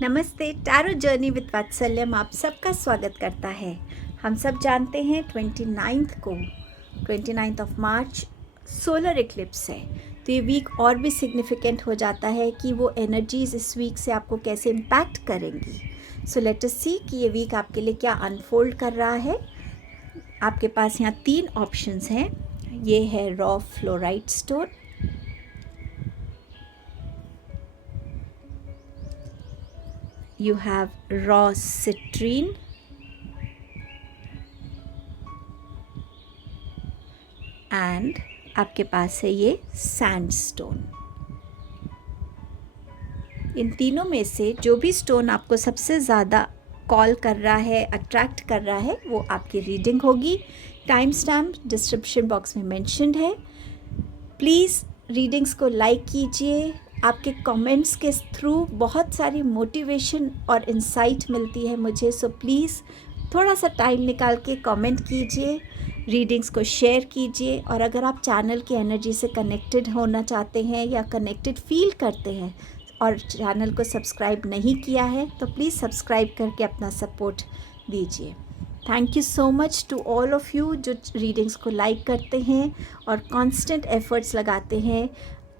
नमस्ते। Tarot journey with वात्सल्यम आप सबका स्वागत करता है। हम सब जानते हैं 29 ऑफ मार्च सोलर इक्लिप्स है, तो ये वीक और भी सिग्निफिकेंट हो जाता है कि वो एनर्जीज इस वीक से आपको कैसे इम्पैक्ट करेंगी। सो लेट अस सी कि ये वीक आपके लिए क्या अनफोल्ड कर रहा है। आपके पास यहाँ 3 ऑप्शंस हैं। ये है raw fluoride stone, you have raw citrine and आपके पास है ये सैंडस्टोन। इन तीनों में से जो भी स्टोन आपको सबसे ज़्यादा कॉल कर रहा है, अट्रैक्ट कर रहा है, वो आपकी रीडिंग होगी। टाइम स्टैम्प डिस्क्रिप्शन बॉक्स में मेंशन्ड है। प्लीज़ रीडिंग्स को लाइक कीजिए। आपके कमेंट्स के थ्रू बहुत सारी मोटिवेशन और इंसाइट मिलती है मुझे। सो प्लीज़ थोड़ा सा टाइम निकाल के कमेंट कीजिए, रीडिंग्स को शेयर कीजिए। और अगर आप चैनल की एनर्जी से कनेक्टेड होना चाहते हैं या कनेक्टेड फील करते हैं और चैनल को सब्सक्राइब नहीं किया है तो प्लीज़ सब्सक्राइब करके अपना सपोर्ट दीजिए। Thank you so much to all of you जो रीडिंग्स को लाइक करते हैं और कांस्टेंट एफर्ट्स लगाते हैं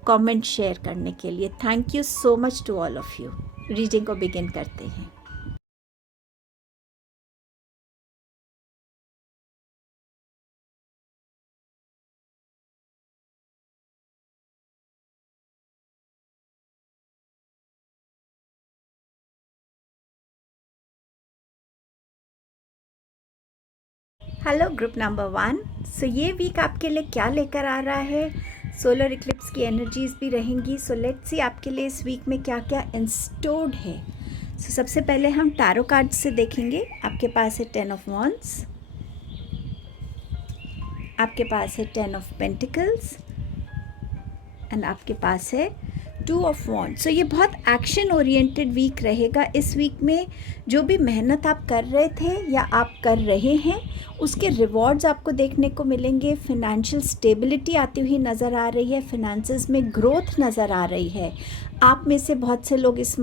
कमेंट शेयर करने के लिए। Thank you so much to all of you. Reading को बिगिन करते हैं। Hello group number 1। सो ये वीक आपके लिए क्या लेकर आ रहा है। सोलर इक्लिप्स की एनर्जीज भी रहेंगी। सो लेट्स सी आपके लिए इस वीक में क्या क्या इंस्टोर्ड है। सो सबसे पहले हम टैरो कार्ड से देखेंगे। आपके पास है 10 ऑफ वॉन्ड्स, आपके पास है 10 ऑफ पेंटिकल्स एंड आपके पास है 2 ऑफ वॉन्ड्स। सो ये बहुत एक्शन ओरिएंटेड वीक रहेगा। इस वीक में जो भी मेहनत आप कर रहे थे या आप कर रहे हैं उसके रिवॉर्ड्स आपको देखने को मिलेंगे। फिनेंशियल स्टेबिलिटी आती हुई नज़र आ रही है, फिनेंसेस में ग्रोथ नज़र आ रही है। आप में से बहुत से लोग इस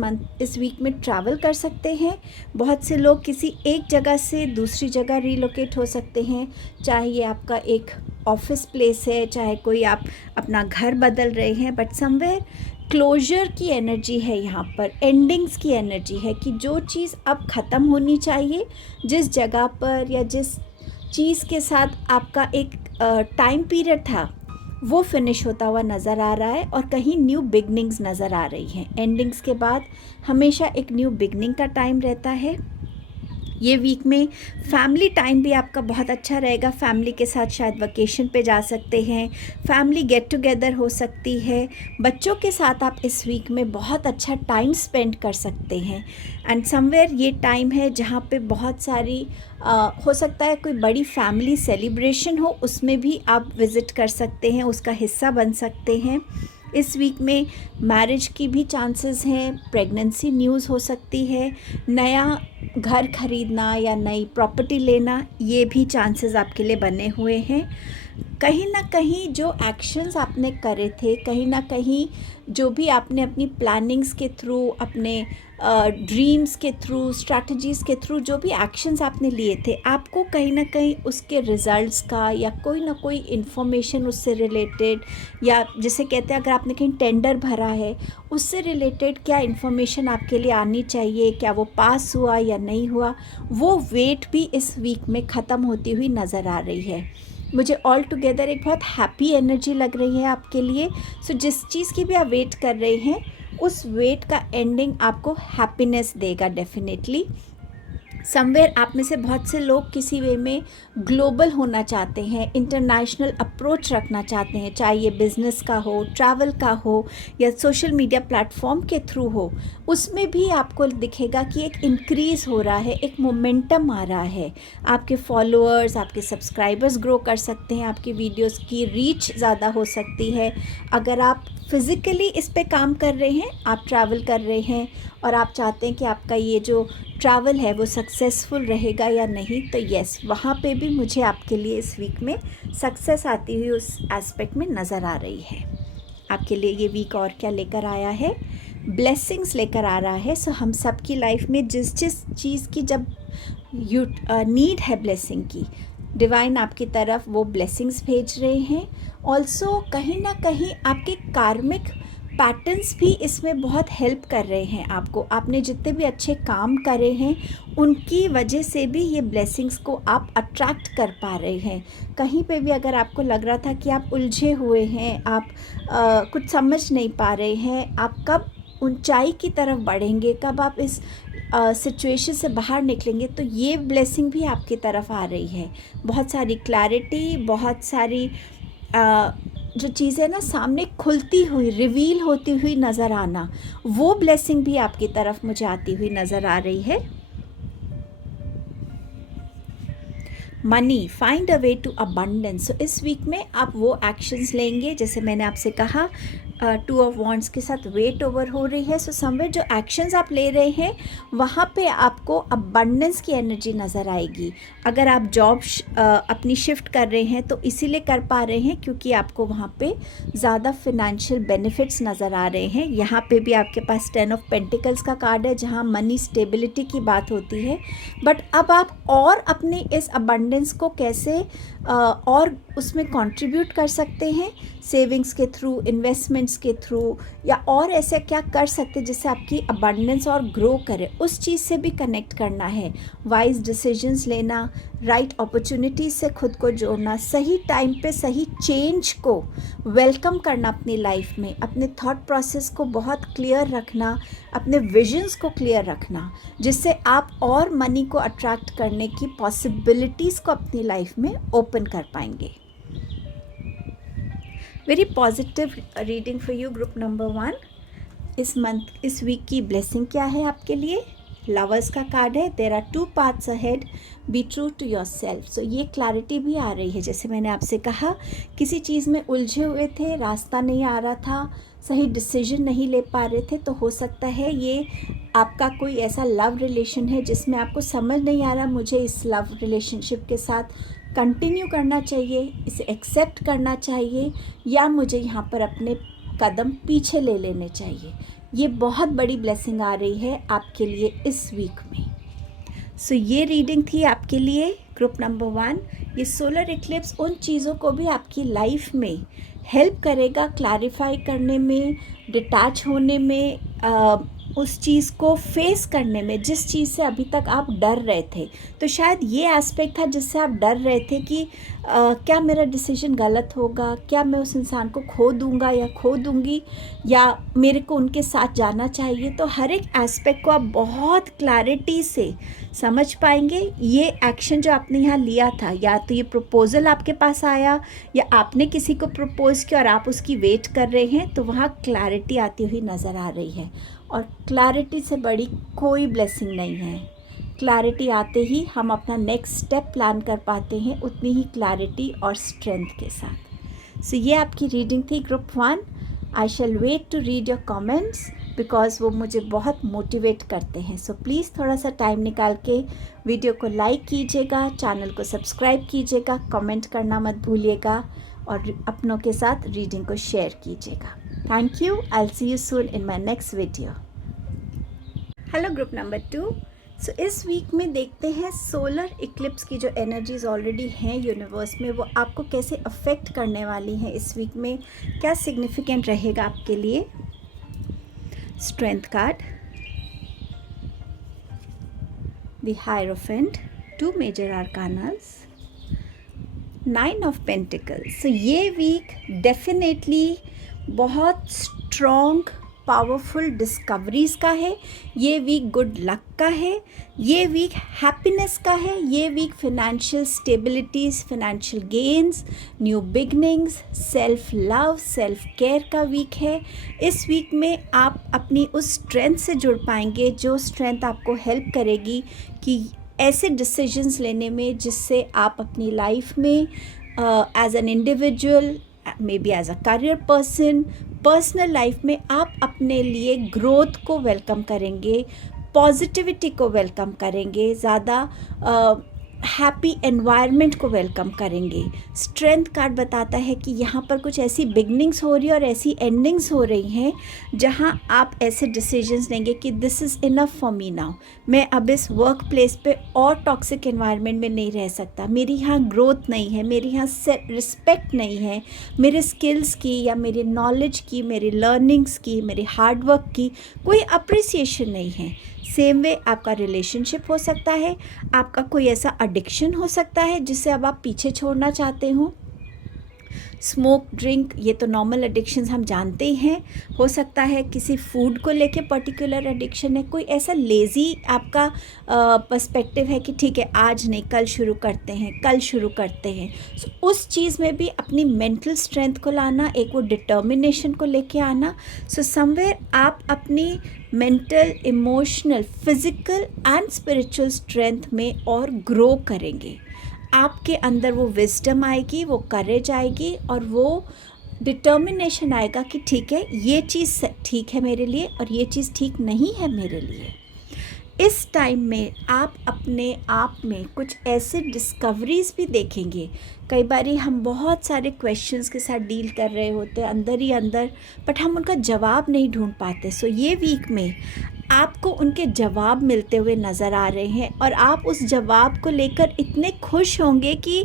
वीक में ट्रैवल कर सकते हैं। बहुत से लोग किसी एक जगह से दूसरी जगह रीलोकेट हो सकते हैं, चाहे ये आपका एक ऑफिस प्लेस है, चाहे कोई आप अपना घर बदल रहे हैं। बट समवेयर क्लोजर की एनर्जी है, यहाँ पर एंडिंग्स की एनर्जी है कि जो चीज़ अब ख़त्म होनी चाहिए, जिस जगह पर या जिस चीज़ के साथ आपका एक टाइम पीरियड था वो फिनिश होता हुआ नज़र आ रहा है और कहीं न्यू बिगनिंग्स नज़र आ रही हैं। एंडिंग्स के बाद हमेशा एक न्यू बिगनिंग का टाइम रहता है। ये वीक में फैमिली टाइम भी आपका बहुत अच्छा रहेगा। फैमिली के साथ शायद वेकेशन पे जा सकते हैं, फैमिली गेट टुगेदर हो सकती है। बच्चों के साथ आप इस वीक में बहुत अच्छा टाइम स्पेंड कर सकते हैं। एंड समवेयर ये टाइम है जहाँ पे बहुत सारी हो सकता है कोई बड़ी फैमिली सेलिब्रेशन हो, उसमें भी आप विज़िट कर सकते हैं, उसका हिस्सा बन सकते हैं। इस वीक में मैरिज की भी चांसेस हैं, प्रेगनेंसी न्यूज़ हो सकती है, नया घर खरीदना या नई प्रॉपर्टी लेना, ये भी चांसेस आपके लिए बने हुए हैं। कहीं ना कहीं जो एक्शंस आपने करे थे, कहीं ना कहीं जो भी आपने अपनी प्लानिंग्स के थ्रू, अपने ड्रीम्स के थ्रू, स्ट्रैटेजीज़ के थ्रू जो भी एक्शंस आपने लिए थे, आपको कहीं ना कहीं उसके रिज़ल्ट्स का या कोई ना कोई इन्फॉर्मेशन उससे रिलेटेड, या जिसे कहते हैं अगर आपने कहीं टेंडर भरा है उससे रिलेटेड क्या इन्फॉर्मेशन आपके लिए आनी चाहिए, क्या वो पास हुआ या नहीं हुआ, वो वेट भी इस वीक में ख़त्म होती हुई नज़र आ रही है। मुझे ऑल टुगेदर एक बहुत हैप्पी एनर्जी लग रही है आपके लिए। सो जिस चीज़ की भी आप वेट कर रहे हैं उस वेट का एंडिंग आपको हैप्पीनेस देगा डेफिनेटली। समवेयर आप में से बहुत से लोग किसी वे में ग्लोबल होना चाहते हैं, इंटरनेशनल अप्रोच रखना चाहते हैं, चाहे ये बिज़नेस का हो, ट्रैवल का हो या सोशल मीडिया प्लेटफॉर्म के थ्रू हो। उसमें भी आपको दिखेगा कि एक इंक्रीज़ हो रहा है, एक मोमेंटम आ रहा है। आपके फॉलोअर्स, आपके सब्सक्राइबर्स ग्रो कर सकते हैं, आपकी वीडियोस की रीच ज़्यादा हो सकती है। अगर आप फिज़िकली इस पे काम कर रहे हैं, आप ट्रैवल कर रहे हैं और आप चाहते हैं कि आपका ये जो ट्रैवल है वो सक्सेसफुल रहेगा या नहीं, तो यस, वहाँ पे भी मुझे आपके लिए इस वीक में सक्सेस आती हुई उस एस्पेक्ट में नज़र आ रही है। आपके लिए ये वीक और क्या लेकर आया है। ब्लेसिंग्स लेकर आ रहा है। सो हम सब की लाइफ में जिस जिस चीज़ की जब नीड है ब्लेसिंग की, डिवाइन आपकी तरफ वो ब्लेसिंग्स भेज रहे हैं। ऑल्सो कहीं ना कहीं आपके कार्मिक पैटर्न्स भी इसमें बहुत हेल्प कर रहे हैं आपको। आपने जितने भी अच्छे काम करे हैं उनकी वजह से भी ये ब्लेसिंग्स को आप अट्रैक्ट कर पा रहे हैं। कहीं पे भी अगर आपको लग रहा था कि आप उलझे हुए हैं, आप कुछ समझ नहीं पा रहे हैं, आप कब ऊंचाई की तरफ बढ़ेंगे, कब आप इस सिचुएशन से बाहर निकलेंगे, तो ये ब्लेसिंग भी आपकी तरफ आ रही है। बहुत सारी क्लैरिटी, बहुत सारी जो चीज़ें ना सामने खुलती हुई, रिवील होती हुई नज़र आना, वो ब्लेसिंग भी आपकी तरफ मुझे आती हुई नज़र आ रही है। Money, find a way to abundance. So इस वीक में आप वो एक्शंस लेंगे, जैसे मैंने आपसे कहा 2 ऑफ वॉन्ड्स के साथ वेट ओवर हो रही है। सो समवेयर जो एक्शंस आप ले रहे हैं वहाँ पे आपको अबंडेंस की एनर्जी नज़र आएगी। अगर आप जॉब अपनी शिफ्ट कर रहे हैं तो इसीलिए कर पा रहे हैं क्योंकि आपको वहाँ पे ज़्यादा फिनेंशियल बेनिफिट्स नज़र आ रहे हैं। यहाँ पे भी आपके पास 10 ऑफ पेंटिकल्स का कार्ड है जहाँ मनी स्टेबिलिटी की बात होती है। बट अब आप और अपने इस अबंडेंस को कैसे और उसमें कंट्रीब्यूट कर सकते हैं, सेविंग्स के थ्रू, इन्वेस्टमेंट्स के थ्रू, या और ऐसे क्या कर सकते हैं जिससे आपकी अबंडेंस और ग्रो करे, उस चीज़ से भी कनेक्ट करना है। वाइज डिसीजंस लेना, राइट अपॉर्चुनिटीज से खुद को जोड़ना, सही टाइम पे सही चेंज को वेलकम करना अपनी लाइफ में, अपने थॉट प्रोसेस को बहुत क्लियर रखना, अपने विजन्स को क्लियर रखना, जिससे आप और मनी को अट्रैक्ट करने की पॉसिबिलिटीज़ को अपनी लाइफ में ओपन कर पाएंगे। Very positive reading for you group number 1। इस मंथ, इस वीक की ब्लेसिंग क्या है आपके लिए? लवर्स का कार्ड है। There are 2 paths ahead, be true to yourself. So ये क्लैरिटी भी आ रही है, जैसे मैंने आपसे कहा किसी चीज़ में उलझे हुए थे, रास्ता नहीं आ रहा था, सही डिसीजन नहीं ले पा रहे थे, तो हो सकता है ये आपका कोई ऐसा लव रिलेशन है जिसमें आपको समझ नहीं आ रहा मुझे इस लव रिलेशनशिप के साथ कंटिन्यू करना चाहिए, इसे एक्सेप्ट करना चाहिए, या मुझे यहाँ पर अपने कदम पीछे ले लेने चाहिए। ये बहुत बड़ी ब्लेसिंग आ रही है आपके लिए इस वीक में। सो ये रीडिंग थी आपके लिए ग्रुप नंबर 1। ये सोलर इक्लिप्स उन चीज़ों को भी आपकी लाइफ में हेल्प करेगा क्लैरिफाई करने में, डिटैच होने में, उस चीज़ को फेस करने में जिस चीज़ से अभी तक आप डर रहे थे। तो शायद ये एस्पेक्ट था जिससे आप डर रहे थे कि क्या मेरा डिसीजन गलत होगा, क्या मैं उस इंसान को खो दूंगा या खो दूंगी, या मेरे को उनके साथ जाना चाहिए। तो हर एक एस्पेक्ट को आप बहुत क्लैरिटी से समझ पाएंगे। ये एक्शन जो आपने यहाँ लिया था, या तो ये प्रपोज़ल आपके पास आया या आपने किसी को प्रपोज़ किया और आप उसकी वेट कर रहे हैं, तो वहाँ क्लैरिटी आती हुई नज़र आ रही है। और क्लैरिटी से बड़ी कोई ब्लेसिंग नहीं है। क्लैरिटी आते ही हम अपना नेक्स्ट स्टेप प्लान कर पाते हैं, उतनी ही क्लैरिटी और स्ट्रेंथ के साथ। सो ये आपकी रीडिंग थी group 1। I shall wait to read your comments because वो मुझे बहुत मोटिवेट करते हैं। सो प्लीज़ थोड़ा सा टाइम निकाल के वीडियो को लाइक कीजिएगा, चैनल को सब्सक्राइब कीजिएगा, कमेंट करना मत भूलिएगा, और अपनों के साथ रीडिंग को शेयर कीजिएगा। Thank you. I will see you soon in my next video. Hello group number 2। सो इस वीक में देखते हैं सोलर इक्लिप्स की जो एनर्जीज ऑलरेडी हैं यूनिवर्स में, वो आपको कैसे अफेक्ट करने वाली हैं। इस वीक में क्या सिग्निफिकेंट रहेगा आपके लिए। Strength card, the hierophant, 2 major arcanas, 9 of pentacles. So ये वीक डेफिनेटली बहुत स्ट्रॉन्ग पावरफुल डिस्कवरीज का है। ये वीक गुड लक का है। ये वीक हैप्पीनेस का है। ये week financial stabilities, financial gains, new beginnings, self love, self care का वीक है। इस वीक में आप अपनी उस स्ट्रेंथ से जुड़ पाएंगे जो स्ट्रेंथ आपको हेल्प करेगी कि ऐसे डिसीजंस लेने में जिससे आप अपनी लाइफ में as an individual, may be as a career person, personal life में आप अपने लिए ग्रोथ को वेलकम करेंगे, पॉजिटिविटी को वेलकम करेंगे, ज़्यादा हैप्पी एनवायरनमेंट को वेलकम करेंगे। स्ट्रेंथ कार्ड बताता है कि यहाँ पर कुछ ऐसी बिगनिंग्स हो रही है और ऐसी एंडिंग्स हो रही हैं जहाँ आप ऐसे डिसीजंस लेंगे कि this is enough for me now, मैं अब इस वर्क प्लेस पे और टॉक्सिक एनवायरनमेंट में नहीं रह सकता, मेरी यहाँ ग्रोथ नहीं है, मेरी यहाँ रिस्पेक्ट नहीं है, मेरे स्किल्स की या मेरे नॉलेज की, मेरे लर्निंग्स की, मेरे हार्डवर्क की कोई अप्रिसिएशन नहीं है। सेम वे आपका रिलेशनशिप हो सकता है, आपका कोई ऐसा एडिक्शन हो सकता है जिसे अब आप पीछे छोड़ना चाहते हो। स्मोक, ड्रिंक, ये तो नॉर्मल एडिक्शंस हम जानते ही हैं। हो सकता है किसी फूड को लेके पर्टिकुलर एडिक्शन है, कोई ऐसा लेज़ी आपका पर्सपेक्टिव है कि ठीक है आज नहीं कल शुरू करते हैं, कल शुरू करते हैं। So, उस चीज़ में भी अपनी मेंटल स्ट्रेंथ को लाना, एक वो डिटर्मिनेशन को लेके आना। सो समवेयर आप अपनी mental, emotional, physical and spiritual strength में और ग्रो करेंगे। आपके अंदर वो विजडम आएगी, वो करेज आएगी और वो डिटर्मिनेशन आएगा कि ठीक है ये चीज़ ठीक है मेरे लिए और ये चीज़ ठीक नहीं है मेरे लिए। इस टाइम में आप अपने आप में कुछ ऐसे डिस्कवरीज भी देखेंगे। कई बार हम बहुत सारे क्वेश्चंस के साथ डील कर रहे होते हैं अंदर ही अंदर, बट हम उनका जवाब नहीं ढूंढ पाते। सो ये वीक में आपको उनके जवाब मिलते हुए नज़र आ रहे हैं और आप उस जवाब को लेकर इतने खुश होंगे कि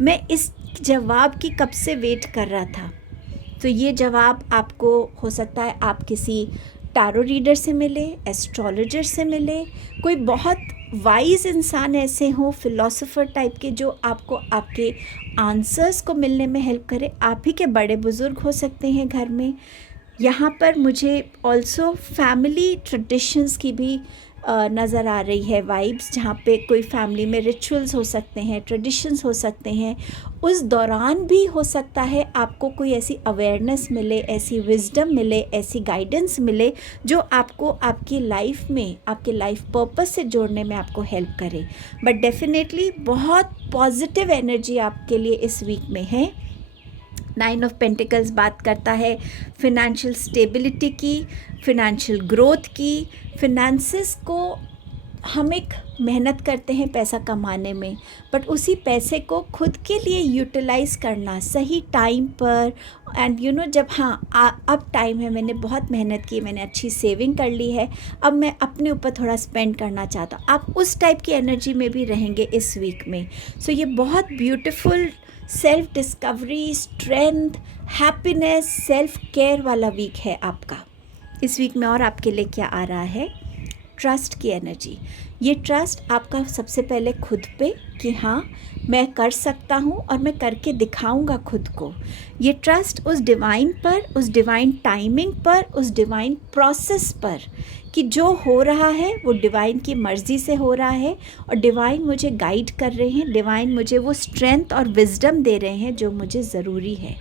मैं इस जवाब की कब से वेट कर रहा था। तो ये जवाब आपको हो सकता है आप किसी टारो रीडर से मिले, एस्ट्रोलॉजर से मिले, कोई बहुत वाइज इंसान ऐसे हों, फिलोसोफर टाइप के, जो आपको आपके आंसर्स को मिलने में हेल्प करे। आप ही के बड़े बुज़ुर्ग हो सकते हैं घर में। यहाँ पर मुझे ऑल्सो फैमिली ट्रेडिशंस की भी नज़र आ रही है वाइब्स, जहाँ पे कोई फैमिली में रिचुअल्स हो सकते हैं, ट्रेडिशंस हो सकते हैं। उस दौरान भी हो सकता है आपको कोई ऐसी अवेयरनेस मिले, ऐसी विजडम मिले, ऐसी गाइडेंस मिले जो आपको आपकी लाइफ में, आपके लाइफ पर्पस से जोड़ने में आपको हेल्प करे। बट डेफिनेटली बहुत पॉजिटिव एनर्जी आपके लिए इस वीक में है। 9 ऑफ पेंटिकल्स बात करता है फिनेंशियल स्टेबिलिटी की, फिनेंशियल ग्रोथ की। फिनेंसेस को हम एक मेहनत करते हैं पैसा कमाने में, बट उसी पैसे को खुद के लिए यूटिलाइज़ करना सही टाइम पर। एंड जब अब टाइम है, मैंने बहुत मेहनत की, मैंने अच्छी सेविंग कर ली है, अब मैं अपने ऊपर थोड़ा स्पेंड करना चाहता हूँ, आप उस टाइप की एनर्जी में भी रहेंगे इस वीक में। सो ये बहुत beautiful self discovery, strength, happiness, self care वाला वीक है आपका इस वीक में। और आपके लिए क्या आ रहा है? ट्रस्ट की एनर्जी। ये ट्रस्ट आपका सबसे पहले खुद पे कि हाँ मैं कर सकता हूँ और मैं करके दिखाऊंगा खुद को। ये ट्रस्ट उस डिवाइन पर, उस डिवाइन टाइमिंग पर, उस डिवाइन प्रोसेस पर कि जो हो रहा है वो डिवाइन की मर्ज़ी से हो रहा है और डिवाइन मुझे गाइड कर रहे हैं, डिवाइन मुझे वो स्ट्रेंथ और विजडम दे रहे हैं जो मुझे ज़रूरी है।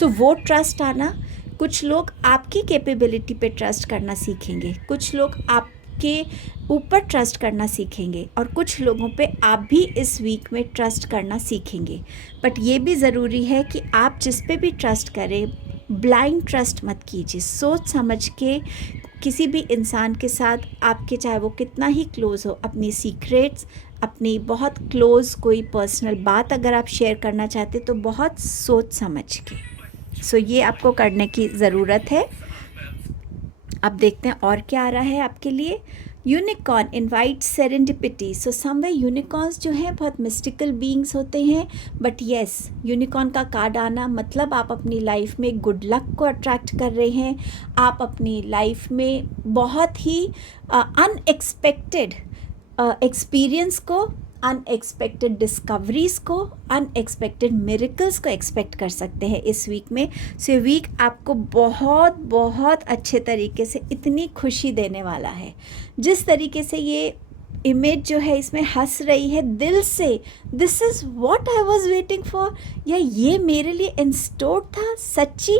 सो वो ट्रस्ट आना। कुछ लोग आपकी कैपेबिलिटी पे ट्रस्ट करना सीखेंगे, कुछ लोग आपके ऊपर ट्रस्ट करना सीखेंगे और कुछ लोगों पे आप भी इस वीक में ट्रस्ट करना सीखेंगे। बट ये भी ज़रूरी है कि आप जिस पे भी ट्रस्ट करें, ब्लाइंड ट्रस्ट मत कीजिए। सोच समझ के किसी भी इंसान के साथ आपके, चाहे वो कितना ही क्लोज़ हो, अपनी सीक्रेट्स, अपनी बहुत क्लोज़ कोई पर्सनल बात अगर आप शेयर करना चाहते तो बहुत सोच समझ के। सो ये आपको करने की ज़रूरत है। अब देखते हैं और क्या आ रहा है आपके लिए। Unicorn invite serendipity. So some way unicorns जो हैं बहुत मिस्टिकल बीइंग्स होते हैं, बट येस यूनिकॉर्न का कार्ड आना मतलब आप अपनी लाइफ में गुड लक को अट्रैक्ट कर रहे हैं। आप अपनी लाइफ में बहुत ही अनएक्सपेक्टेड एक्सपीरियंस को, अनएक्सपेक्टेड डिस्कवरीज़ को, अनएक्सपेक्टेड मिरेकल्स को एक्सपेक्ट कर सकते हैं इस वीक में। सो ये वीक आपको बहुत बहुत अच्छे तरीके से इतनी खुशी देने वाला है। जिस तरीके से ये इमेज जो है इसमें हंस रही है दिल से, this is what I was waiting for, या ये मेरे लिए इंस्टोर्ड था। सच्ची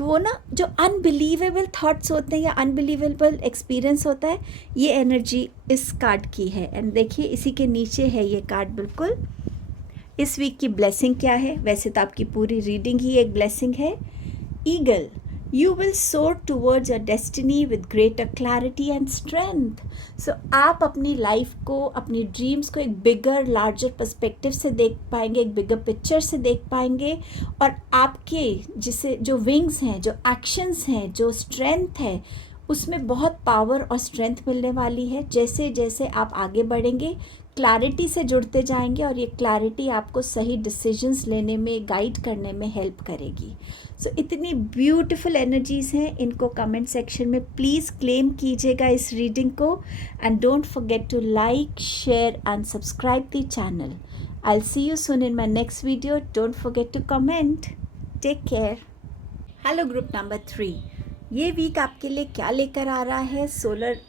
वो ना जो अनबिलीवेबल थॉट्स होते हैं या अनबिलीवेबल एक्सपीरियंस होता है, ये एनर्जी इस कार्ड की है। एंड देखिए इसी के नीचे है ये कार्ड बिल्कुल। इस वीक की ब्लेसिंग क्या है? वैसे तो आपकी पूरी रीडिंग ही एक ब्लेसिंग है। Eagle, You will soar towards your destiny with greater clarity and strength. So आप अपनी लाइफ को, अपनी ड्रीम्स को एक बिगर लार्जर पर्सपेक्टिव से देख पाएंगे, एक बिगर पिक्चर से देख पाएंगे, और आपके जिसे जो विंग्स हैं, जो एक्शंस हैं, जो स्ट्रेंथ है, उसमें बहुत पावर और स्ट्रेंथ मिलने वाली है। जैसे जैसे आप आगे बढ़ेंगे, क्लैरिटी से जुड़ते जाएंगे, और ये क्लैरिटी आपको सही डिसीजंस लेने में, गाइड करने में हेल्प करेगी। सो इतनी ब्यूटीफुल एनर्जीज़ हैं, इनको कमेंट सेक्शन में प्लीज़ क्लेम कीजिएगा इस रीडिंग को, and don't forget to like, share and subscribe the channel. I will see you soon in my next video. Don't forget to comment. Take care. Hello group number 3, ये week आपके लिए क्या लेकर आ रहा है? सोलर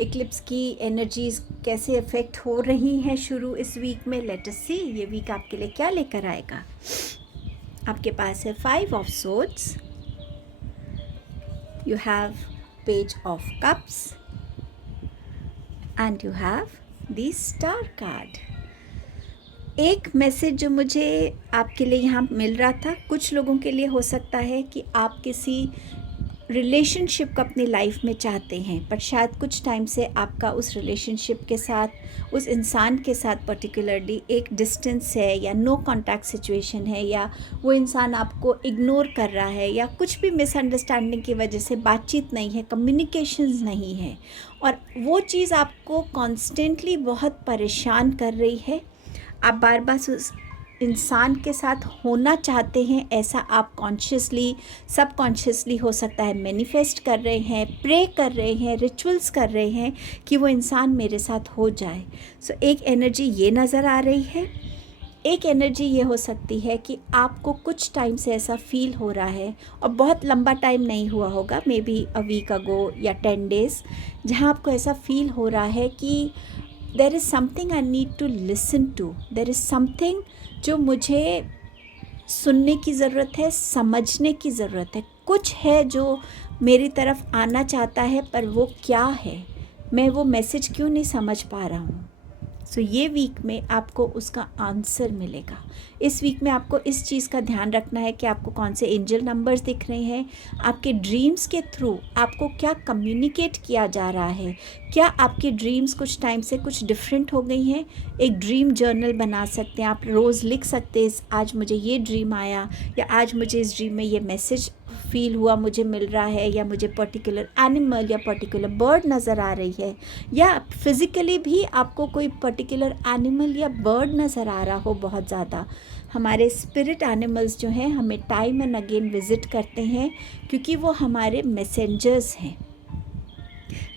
इक्लिप्स की energies कैसे effect हो रही हैं शुरू इस वीक में? लेट अस सी ये वीक आपके लिए क्या लेकर आएगा। आपके पास है 5 of swords, you have page of cups and you have the star card. एक मैसेज जो मुझे आपके लिए यहाँ मिल रहा था, कुछ लोगों के लिए हो सकता है कि आप किसी रिलेशनशिप को अपनी लाइफ में चाहते हैं, पर शायद कुछ टाइम से आपका उस रिलेशनशिप के साथ, उस इंसान के साथ पर्टिकुलरली एक डिस्टेंस है, या नो कांटेक्ट सिचुएशन है, या वो इंसान आपको इग्नोर कर रहा है, या कुछ भी मिसअंडरस्टैंडिंग की वजह से बातचीत नहीं है, कम्युनिकेशंस नहीं है, और वो चीज़ आपको कॉन्स्टेंटली बहुत परेशान कर रही है। आप बार बार उस इंसान के साथ होना चाहते हैं, ऐसा आप कॉन्शियसली, सबकॉन्शियसली हो सकता है मैनिफेस्ट कर रहे हैं, प्रे कर रहे हैं, रिचुअल्स कर रहे हैं कि वो इंसान मेरे साथ हो जाए। सो एक एनर्जी ये नज़र आ रही है। एक एनर्जी ये हो सकती है कि आपको कुछ टाइम से ऐसा फील हो रहा है, और बहुत लंबा टाइम नहीं हुआ होगा, may be a week ago या 10 डेज़, जहाँ आपको ऐसा फील हो रहा है कि there is something I need to listen to, there is something जो मुझे सुनने की ज़रूरत है, समझने की ज़रूरत है। कुछ है जो मेरी तरफ आना चाहता है, पर वो क्या है, मैं वो मैसेज क्यों नहीं समझ पा रहा हूँ। सो ये वीक में आपको उसका आंसर मिलेगा। इस वीक में आपको इस चीज़ का ध्यान रखना है कि आपको कौन से एंजल नंबर्स दिख रहे हैं, आपके ड्रीम्स के थ्रू आपको क्या कम्युनिकेट किया जा रहा है, क्या आपकी ड्रीम्स कुछ टाइम से कुछ डिफरेंट हो गई हैं। एक ड्रीम जर्नल बना सकते हैं आप, रोज़ लिख सकते हैं आज मुझे ये ड्रीम आया, या आज मुझे इस ड्रीम में ये मैसेज फील हुआ, मुझे मिल रहा है, या मुझे पर्टिकुलर एनिमल या पर्टिकुलर बर्ड नज़र आ रही है, या फिज़िकली भी आपको कोई पर्टिकुलर एनिमल या बर्ड नज़र आ रहा हो बहुत ज़्यादा। हमारे स्पिरिट एनिमल्स जो हैं हमें टाइम एंड अगेन विज़िट करते हैं, क्योंकि वो हमारे मैसेंजर्स हैं।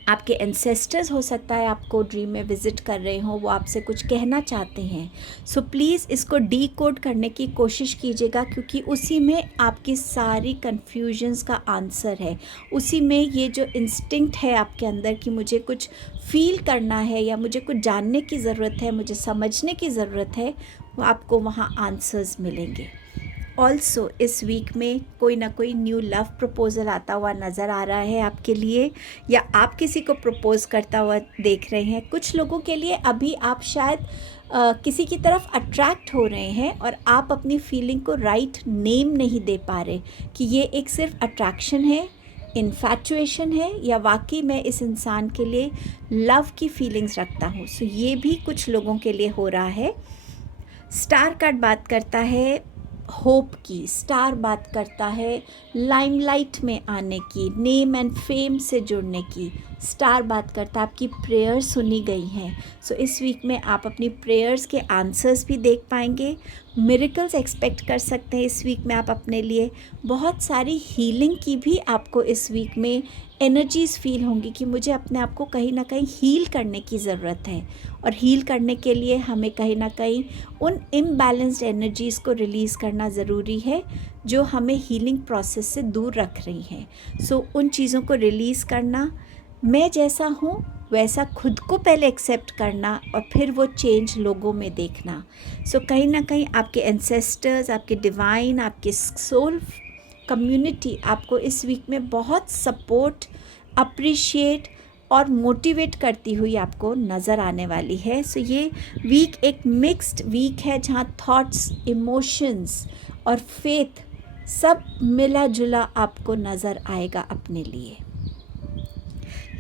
आपके एंसेस्टर्स हो सकता है आपको ड्रीम में विज़िट कर रहे हों, वो आपसे कुछ कहना चाहते हैं। सो प्लीज़ इसको डीकोड करने की कोशिश कीजिएगा, क्योंकि उसी में आपकी सारी कन्फ्यूजन्स का आंसर है। उसी में ये जो इंस्टिंक्ट है आपके अंदर कि मुझे कुछ फील करना है, या मुझे कुछ जानने की ज़रूरत है, मुझे समझने की ज़रूरत है, वो आपको वहाँ आंसर्स मिलेंगे। ऑल्सो इस वीक में कोई ना कोई न्यू लव प्रपोज़ल आता हुआ नज़र आ रहा है आपके लिए, या आप किसी को प्रपोज़ करता हुआ देख रहे हैं। कुछ लोगों के लिए अभी आप शायद किसी की तरफ अट्रैक्ट हो रहे हैं, और आप अपनी फीलिंग को राइट नेम नहीं दे पा रहे कि ये एक सिर्फ अट्रैक्शन है, इन्फैचुएशन है, या वाकई मैं इस इंसान के लिए लव की फीलिंग्स रखता हूँ। सो ये भी कुछ लोगों के लिए हो रहा है। स्टार कार्ड बात करता है होप की, स्टार बात करता है लाइमलाइट में आने की, नेम एंड फेम से जुड़ने की। स्टार बात करता है आपकी प्रेयर्स सुनी गई हैं। सो इस वीक में आप अपनी प्रेयर्स के आंसर्स भी देख पाएंगे, मिरेकल्स एक्सपेक्ट कर सकते हैं। इस वीक में आप अपने लिए बहुत सारी हीलिंग की भी आपको इस वीक में एनर्जीज़ फील होंगी कि मुझे अपने आप को कहीं ना कहीं हील करने की ज़रूरत है, और हील करने के लिए हमें कहीं ना कहीं उन इम्बैलेंस्ड एनर्जीज़ को रिलीज़ करना ज़रूरी है जो हमें हीलिंग प्रोसेस से दूर रख रही हैं। सो उन चीज़ों को रिलीज़ करना, मैं जैसा हूँ वैसा खुद को पहले एक्सेप्ट करना, और फिर वो चेंज लोगों में देखना। सो कहीं ना कहीं आपके एंसेस्टर्स, आपके डिवाइन, आपके सोल कम्युनिटी आपको इस वीक में बहुत सपोर्ट, अप्रिशिएट और मोटिवेट करती हुई आपको नज़र आने वाली है। सो ये वीक एक मिक्स्ड वीक है, जहाँ थॉट्स, इमोशंस और फेथ सब मिला जुला आपको नज़र आएगा अपने लिए।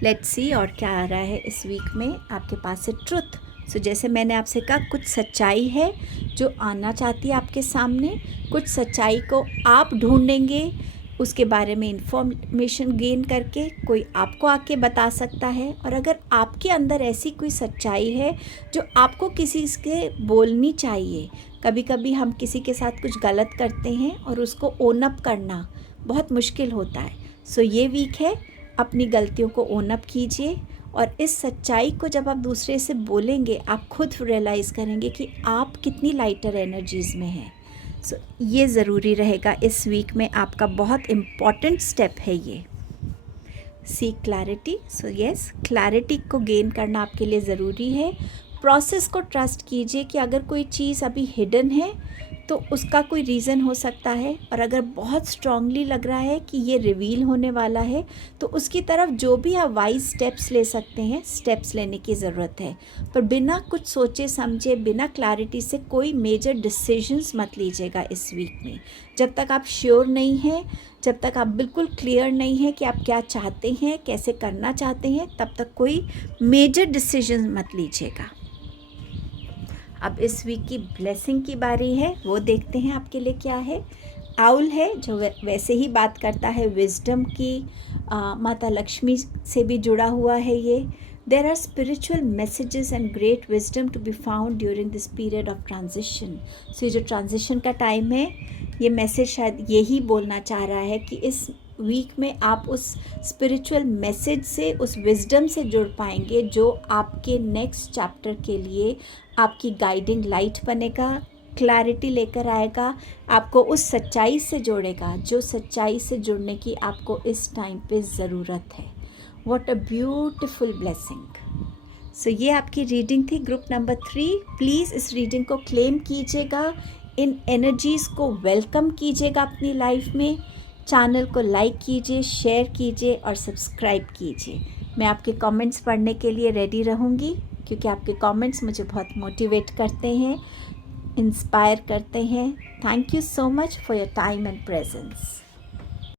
लेट्स सी और क्या आ रहा है इस वीक में आपके पास से ट्रुथ। सो जैसे मैंने आपसे कहा, कुछ सच्चाई है जो आना चाहती है आपके सामने, कुछ सच्चाई को आप ढूंढेंगे, उसके बारे में इंफॉर्मेशन गेन करके कोई आपको आके बता सकता है। और अगर आपके अंदर ऐसी कोई सच्चाई है जो आपको किसी से बोलनी चाहिए, कभी कभी हम किसी के साथ कुछ गलत करते हैं और उसको ओन अप करना बहुत मुश्किल होता है। सो ये वीक है, अपनी गलतियों को ओन अप कीजिए, और इस सच्चाई को जब आप दूसरे से बोलेंगे आप खुद रियलाइज़ करेंगे कि आप कितनी लाइटर एनर्जीज़ में हैं। सो ये ज़रूरी रहेगा इस वीक में, आपका बहुत इम्पॉर्टेंट स्टेप है ये। Seek clarity. So yes, clarity को गेन करना आपके लिए ज़रूरी है। प्रोसेस को ट्रस्ट कीजिए कि अगर कोई चीज़ अभी हिडन है तो उसका कोई रीज़न हो सकता है, और अगर बहुत स्ट्रांगली लग रहा है कि ये रिवील होने वाला है तो उसकी तरफ जो भी आप वाइज स्टेप्स ले सकते हैं, स्टेप्स लेने की ज़रूरत है। पर बिना कुछ सोचे समझे, बिना क्लैरिटी से कोई मेजर डिसीजंस मत लीजिएगा इस वीक में। जब तक आप श्योर नहीं हैं, जब तक आप बिल्कुल क्लियर नहीं हैं कि आप क्या चाहते हैं, कैसे करना चाहते हैं, तब तक कोई मेजर डिसीजन मत लीजिएगा। अब इस वीक की ब्लेसिंग की बारी है, वो देखते हैं आपके लिए क्या है। आउल है जो वैसे ही बात करता है विजडम की, माता लक्ष्मी से भी जुड़ा हुआ है ये। There are spiritual messages and great wisdom to be found during this period of transition. So ये जो ट्रांजिशन का टाइम है, ये मैसेज शायद यही बोलना चाह रहा है कि इस वीक में आप उस स्पिरिचुअल मैसेज से, उस विजडम से जुड़ पाएंगे जो आपके नेक्स्ट चैप्टर के लिए आपकी गाइडिंग लाइट बनेगा, क्लैरिटी लेकर आएगा, आपको उस सच्चाई से जोड़ेगा जो सच्चाई से जुड़ने की आपको इस टाइम पे ज़रूरत है। What a beautiful blessing. So ये आपकी रीडिंग थी ग्रुप नंबर 3। प्लीज़ इस रीडिंग को क्लेम कीजिएगा, इन एनर्जीज़ को वेलकम कीजिएगा अपनी लाइफ में। चैनल को लाइक कीजिए, शेयर कीजिए और सब्सक्राइब कीजिए। मैं आपके कमेंट्स पढ़ने के लिए रेडी रहूँगी, क्योंकि आपके कमेंट्स मुझे बहुत मोटिवेट करते हैं, इंस्पायर करते हैं। Thank you so much for your time and presence.